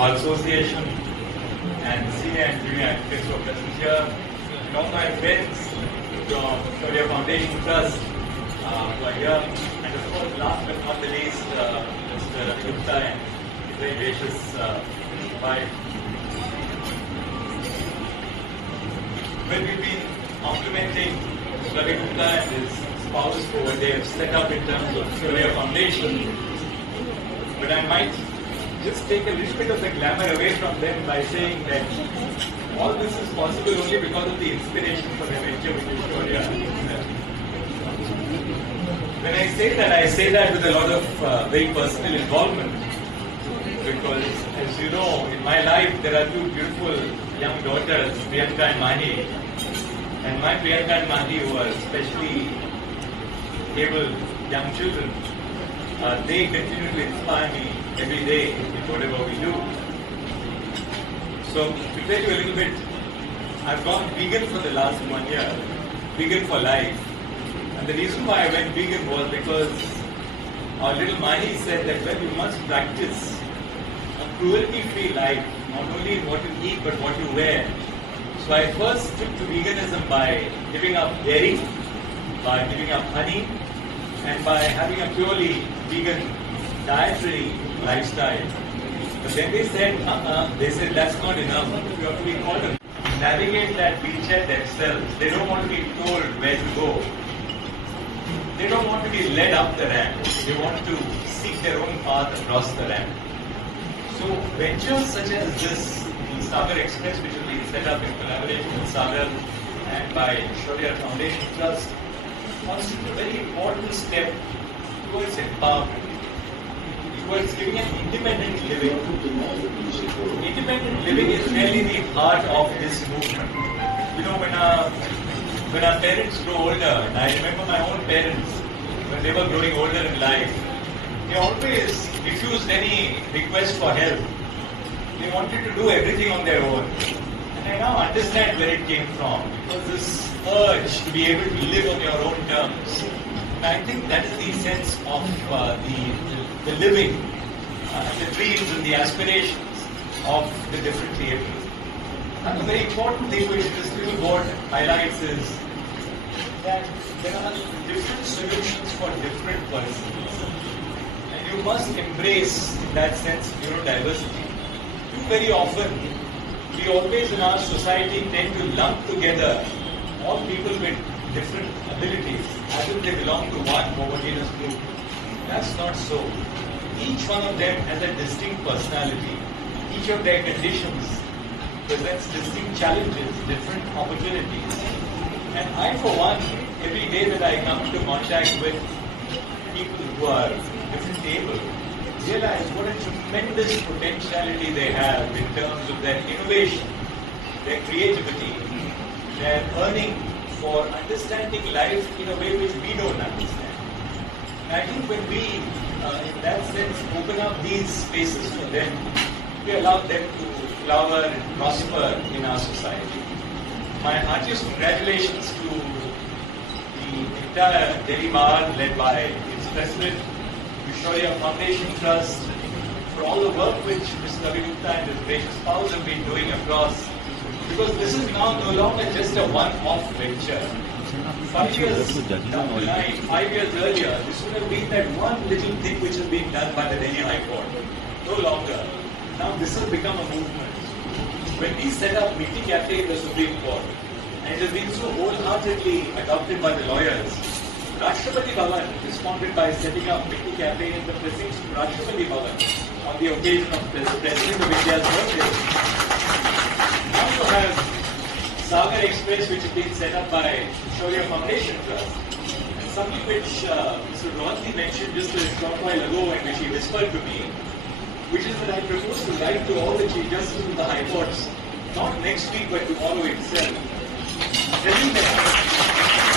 Bar Association and senior and junior advocates who are present here, and all my friends from Victoria Foundation Trust who are here, and of course, last but not the least, Mr. Gupta and his very gracious wife. When we've been complimenting Mr. Gupta and his spouse for what they have set up in terms of Victoria Foundation, but I might just take a little bit of the glamour away from them by saying that all this is possible only because of the inspiration for the venture with Victoria. When I say that with a lot of very personal involvement, because as you know, in my life there are two beautiful young daughters, Priyanka and Mahi, and my Priyanka and Mahi, who are especially able young children, they continue to inspire me every day in whatever we do. So to tell you a little bit, I've gone vegan for the last 1 year, vegan for life. And the reason why I went vegan was because our little Mahi said that well, you must practice a cruelty-free life, not only in what you eat but what you wear. So I first took to veganism by giving up dairy, by giving up honey, and by having a purely vegan dietary lifestyle. But then they said that's not enough. You have to be called to navigate that beachhead themselves. They don't want to be told where to go. They don't want to be led up the ramp. They want to seek their own path across the ramp. So ventures such as this, the Sagar Express, which will be set up in collaboration with Sagar and by Victoria Foundation Trust, constitute a very important step towards empowerment, towards giving an independent living. Independent living is really the heart of this movement. You know, when our parents grow older, and I remember my own parents, when they were growing older in life, they always refused any request for help. They wanted to do everything on their own. And I now understand where it came from, because this urge to be able to live on your own terms. And I think that is the sense of the living, the dreams and the aspirations of the differently able. And the very important thing which this little board highlights is that there are different solutions for different persons. And you must embrace that sense of neurodiversity. Too very often, we always in our society tend to lump together all people with different abilities as if they belong to one homogeneous group. That's not so. Each one of them has a distinct personality. Each of their conditions presents distinct challenges, different opportunities. And I, for one, every day that I come into contact with people who are differently able, realize what a tremendous potentiality they have in terms of their innovation, their creativity, their yearning for understanding life in a way which we don't understand. And I think when we, in that sense, open up these spaces for them, we allow them to flower and prosper in our society. My heartiest congratulations to the entire Delhi Bar led by its president, Victoria Foundation Trust, for all the work which Mr. Ravi Gupta and his gracious spouse have been doing across. Because this is now no longer just a one-off venture. 5 years down the line, 5 years earlier, this would have been that one little thing which has been done by the Delhi High Court. No longer. Now this has become a movement. When we set up Mitti Cafe in the Supreme Court, and it has been so wholeheartedly adopted by the lawyers, Rashtrapati Bhavan responded by setting up Mitti Cafe in the precincts of Rashtrapati Bhavan on the occasion of the President of India's birthday. Now you have Sagar Express, which has been set up by Victoria Foundation Trust, and something which Mr. Rohanti mentioned just a short while ago and which he whispered to me, which is that I propose to write to all the Chief Justices of the High Courts, not next week but tomorrow itself, telling them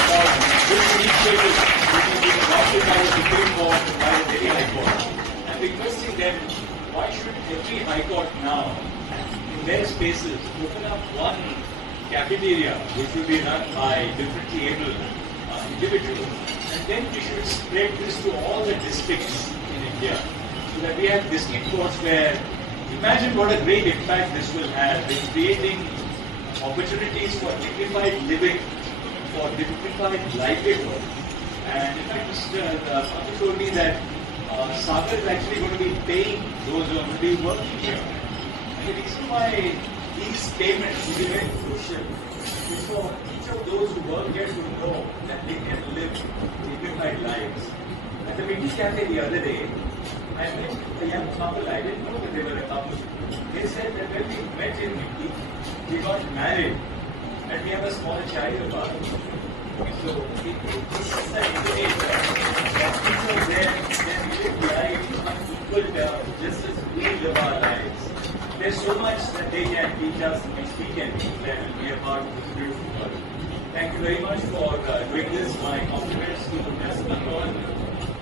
about this initiative which is being adopted by the Supreme Court and by the Delhi High Court, and requesting them, why should every High Court now, in their spaces, open up one cafeteria which will be run by differently able individuals, and then we should spread this to all the districts in India, so that we have district courts where Imagine what a great impact this will have in creating opportunities for dignified living, for dignified livelihood. And in fact, Mr. Pankaj told me that Sagar is actually going to be paying those who are going to be working here. And the reason why these payments will be very crucial is for each of those who work here to know that they can live dignified lives. At the meeting cafe the other day, I met a young couple. I didn't know that they were a couple. They said that when we met in Mindy, we got married and we have a small child of ours. So it's an indicator that each of them can live lives on equal terms, just as we live our lives. There's so much that they can teach us which we can teach them and be a part of this beautiful world. Thank you very much for doing this. My compliments to Mr. Anecdote.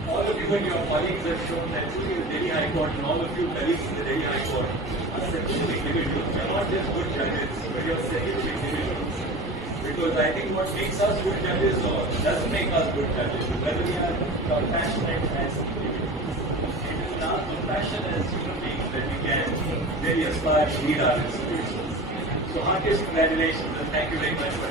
All of you and your colleagues have shown that truly the Delhi High Court and all of you colleagues in the Delhi High Court are sensitive individuals. You're not just good judges, but you're sensitive individuals. Because I think what makes us good judges or doesn't make us good judges is whether we are compassionate as individuals. It is in our compassion as human beings that we can really aspire to lead our institutions. So heartiest congratulations and thank you very much for